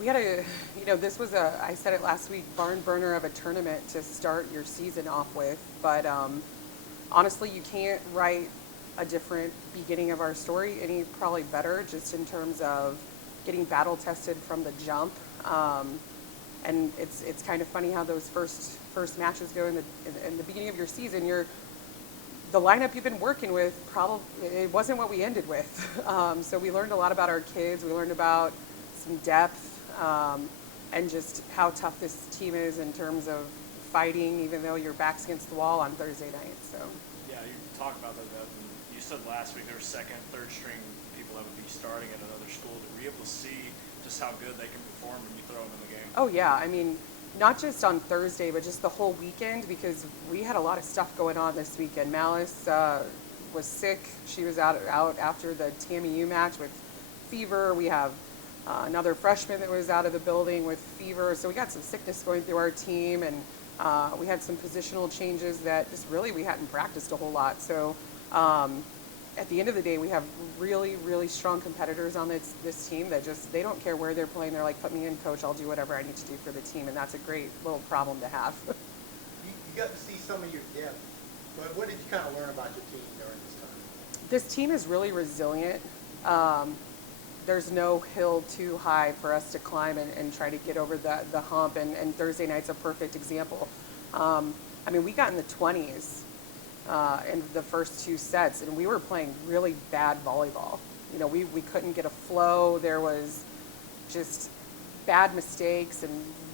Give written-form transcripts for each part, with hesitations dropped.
We had this was I said it last week, barn burner of a tournament to start your season off with. But honestly, you can't write a different beginning of our story any probably better, just in terms of getting battle tested from the jump. And it's kind of funny how those first matches go in the beginning of your season. The lineup you've been working with probably it wasn't what we ended with. So we learned a lot about our kids. We learned about some depth, and just how tough this team is in terms of fighting, even though your back's against the wall on Thursday night. So Yeah, you talk about that. You said last week there were second, third string people that would be starting at another school. Were you able to see just how good they can perform when you throw them in the game? oh yeah, I mean, not just on Thursday, but just the whole weekend, because we had a lot of stuff going on this weekend. Malice was sick. She was out after the TMU match with fever. We have another freshman that was out of the building with fever. So we got some sickness going through our team, and we had some positional changes that just really we hadn't practiced a whole lot. So at the end of the day, we have really, really strong competitors on this team that just, they don't care where they're playing. They're like, put me in, coach. I'll do whatever I need to do for the team. And that's a great little problem to have. You got to see some of your depth, but what did you kind of learn about your team during this time? This team is really resilient. There's no hill too high for us to climb and try to get over the hump. And Thursday night's a perfect example. I mean, we got in the 20s in the first two sets, and we were playing really bad volleyball. We couldn't get a flow. There was just bad mistakes and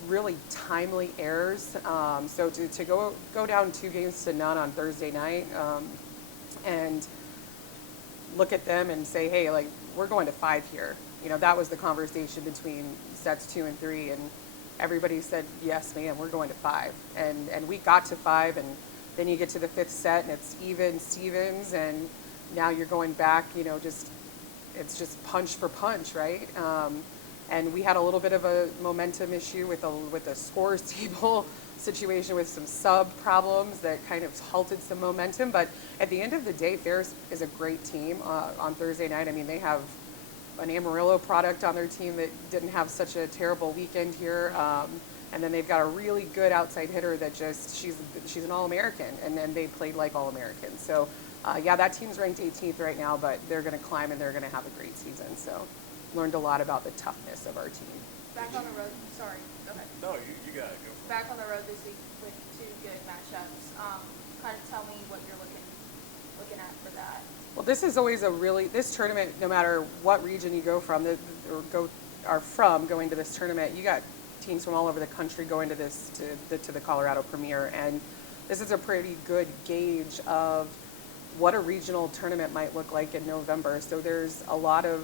really timely errors. So to go down 2-0 on Thursday night, and look at them and say, hey, like, we're going to 5 here. That was the conversation between sets 2 and 3, and everybody said, yes, ma'am, we're going to 5. And we got to 5, and then you get to the 5th set, and it's even Stevens, and now you're going back, it's just punch for punch, right? And we had a little bit of a momentum issue with a scores table situation with some sub problems that kind of halted some momentum. But at the end of the day, Ferris is a great team on Thursday night. I mean, they have an Amarillo product on their team that didn't have such a terrible weekend here. And then they've got a really good outside hitter that she's an All-American, and then they played like All-Americans. So, yeah, that team's ranked 18th right now, but they're going to climb and they're going to have a great season. So learned a lot about the toughness of our team. Back on the road. Sorry, go ahead. No, you got it. Go for it. Back on the road this week with 2 good matchups. Kind of tell me what you're looking at for that. Well, this is always this tournament, no matter what region you go from, going to this tournament, you got teams from all over the country going to the Colorado Premier, and this is a pretty good gauge of what a regional tournament might look like in November. So there's a lot of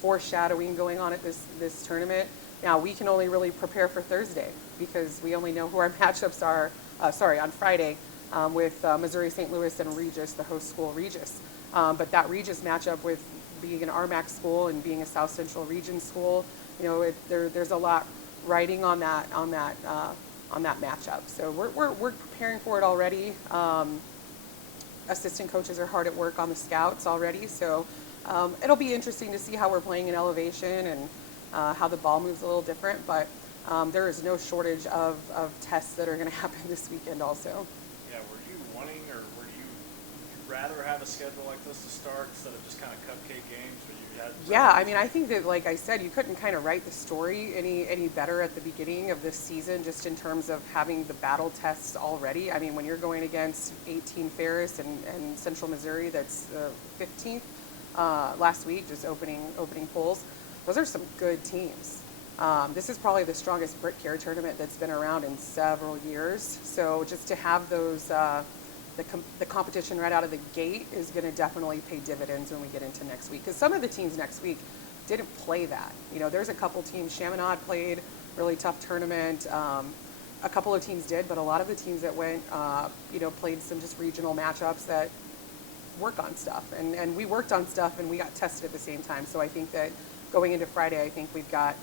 foreshadowing going on at this tournament. Now, we can only really prepare for Thursday because we only know who our matchups are, on Friday, with Missouri St. Louis and Regis, the host school Regis. But that Regis matchup, with being an RMAC school and being a South Central Region school, there's a lot riding on that matchup. So we're preparing for it already. Assistant coaches are hard at work on the scouts already, so it'll be interesting to see how we're playing in elevation and how the ball moves a little different. But there is no shortage of tests that are going to happen this weekend also. Yeah, were you wanting, or would you rather have a schedule like this to start instead of just kind of cupcake games where you had? Yeah, I mean, I think that, like I said, you couldn't kind of write the story any better at the beginning of this season, just in terms of having the battle tests already. I mean, when you're going against 18 Ferris and Central Missouri, that's 15th last week, just opening polls. Those are some good teams. This is probably the strongest Brit Care tournament that's been around in several years. So just to have those, the competition right out of the gate is going to definitely pay dividends when we get into next week. Because some of the teams next week didn't play that. There's a couple teams. Chaminade played really tough tournament. A couple of teams did, but a lot of the teams that went, played some just regional matchups that work on stuff. And we worked on stuff and we got tested at the same time. So I think that going into Friday, I think we've got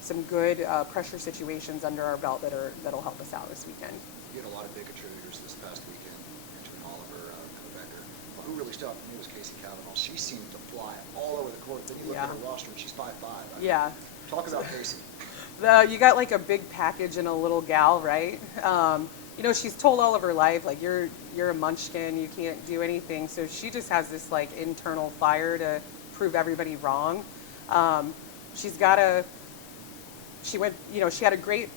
some good pressure situations under our belt that'll help us out this weekend. You had a lot of big contributors this past weekend, Benjamin Oliver, Quebecer. Well, who really stood out for me was Casey Cavanaugh. She seemed to fly all over the court. Then you look at her roster and she's 5'5". Yeah. Talk about Casey. You got like a big package and a little gal, right? You know, she's told all of her life, like, you're a munchkin, you can't do anything. So she just has this like internal fire to prove everybody wrong. She's got a, she went, you know, she had a great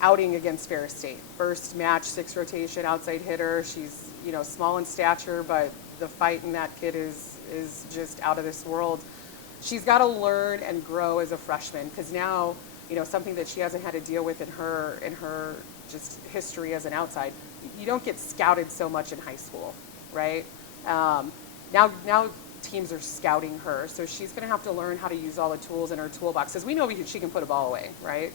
outing against Ferris State. First match, 6 rotation, outside hitter. She's, you know, small in stature, but the fight in that kid is just out of this world. She's got to learn and grow as a freshman, because now, you know, something that she hasn't had to deal with in her just history as an outside. You don't get scouted so much in high school, right? Now teams are scouting her, so she's going to have to learn how to use all the tools in her toolbox. Because we know she can put a ball away, right?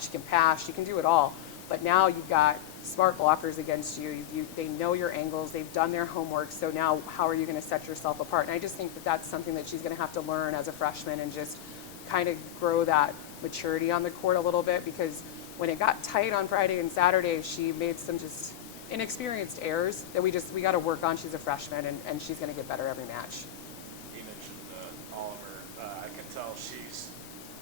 She can pass, she can do it all. But now you've got smart blockers against you. They know your angles. They've done their homework. So now how are you going to set yourself apart? And I just think that that's something that she's going to have to learn as a freshman, and just kind of grow that maturity on the court a little bit, because when it got tight on Friday and Saturday, she made some just inexperienced errors that we got to work on. She's a freshman, and she's going to get better every match. You mentioned Oliver. I can tell she's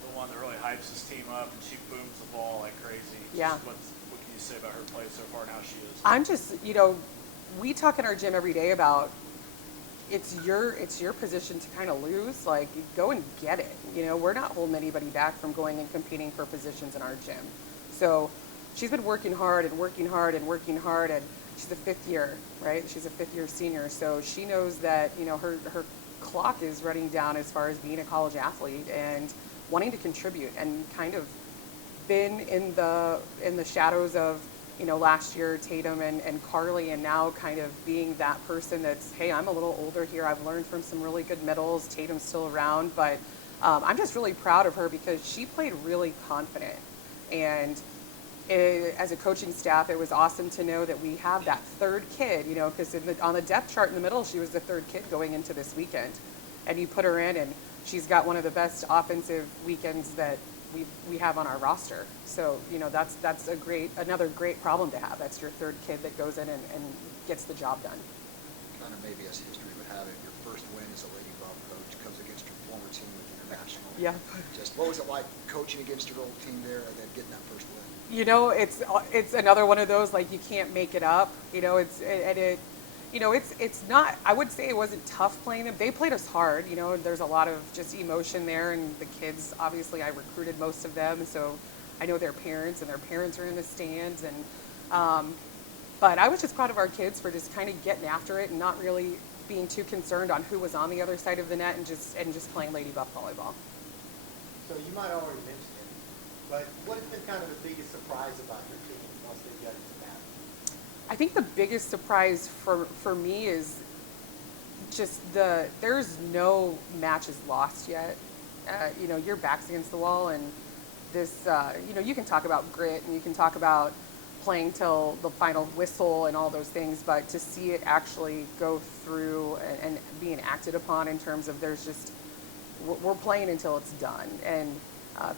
the one that really hypes his team up, and she booms the ball like crazy. Yeah. What can you say about her play so far and how she is? I'm just, you know, we talk in our gym every day about it's your position to kind of lose. Like, go and get it. You know, we're not holding anybody back from going and competing for positions in our gym. So she's been working hard and working hard and working hard, and she's a 5th year, right? She's a 5th year senior, so she knows that, you know, her clock is running down as far as being a college athlete and wanting to contribute, and kind of been in the shadows of, you know, last year Tatum and Carly, and now kind of being that person that's, hey, I'm a little older here. I've learned from some really good middles. Tatum's still around, but I'm just really proud of her, because she played really confident. And as a coaching staff, it was awesome to know that we have that 3rd kid, you know, because on the depth chart in the middle, she was the 3rd kid going into this weekend. And you put her in, and she's got one of the best offensive weekends that we have on our roster. So, you know, that's another great problem to have. That's your 3rd kid that goes in and gets the job done. Kind of maybe as history would have it, your first win as a Lady Bob coach comes against your former team with International. Yeah. Just what was it like coaching against your old team there and then getting that first win? You know, it's another one of those, like, you can't make it up. You know, it's not, I would say it wasn't tough playing them. They played us hard. You know, there's a lot of just emotion there, and the kids, obviously I recruited most of them, so I know their parents, and their parents are in the stands. And but I was just proud of our kids for just kind of getting after it and not really being too concerned on who was on the other side of the net, and just playing Lady Buff volleyball. So you might already mention it, but what has been kind of the biggest surprise about your team once they got into that? I think the biggest surprise for me is just there's no matches lost yet. You know, your back's against the wall, and this, you know, you can talk about grit, and you can talk about playing till the final whistle and all those things, but to see it actually go through and being acted upon in terms of we're playing until it's done. And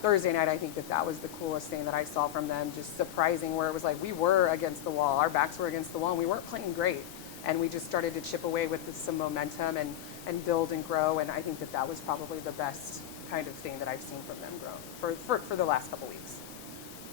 Thursday night, I think that was the coolest thing that I saw from them, just surprising, where it was like we were against the wall, our backs were against the wall, and we weren't playing great. And we just started to chip away with some momentum and build and grow, and I think that was probably the best kind of thing that I've seen from them grow for the last couple weeks.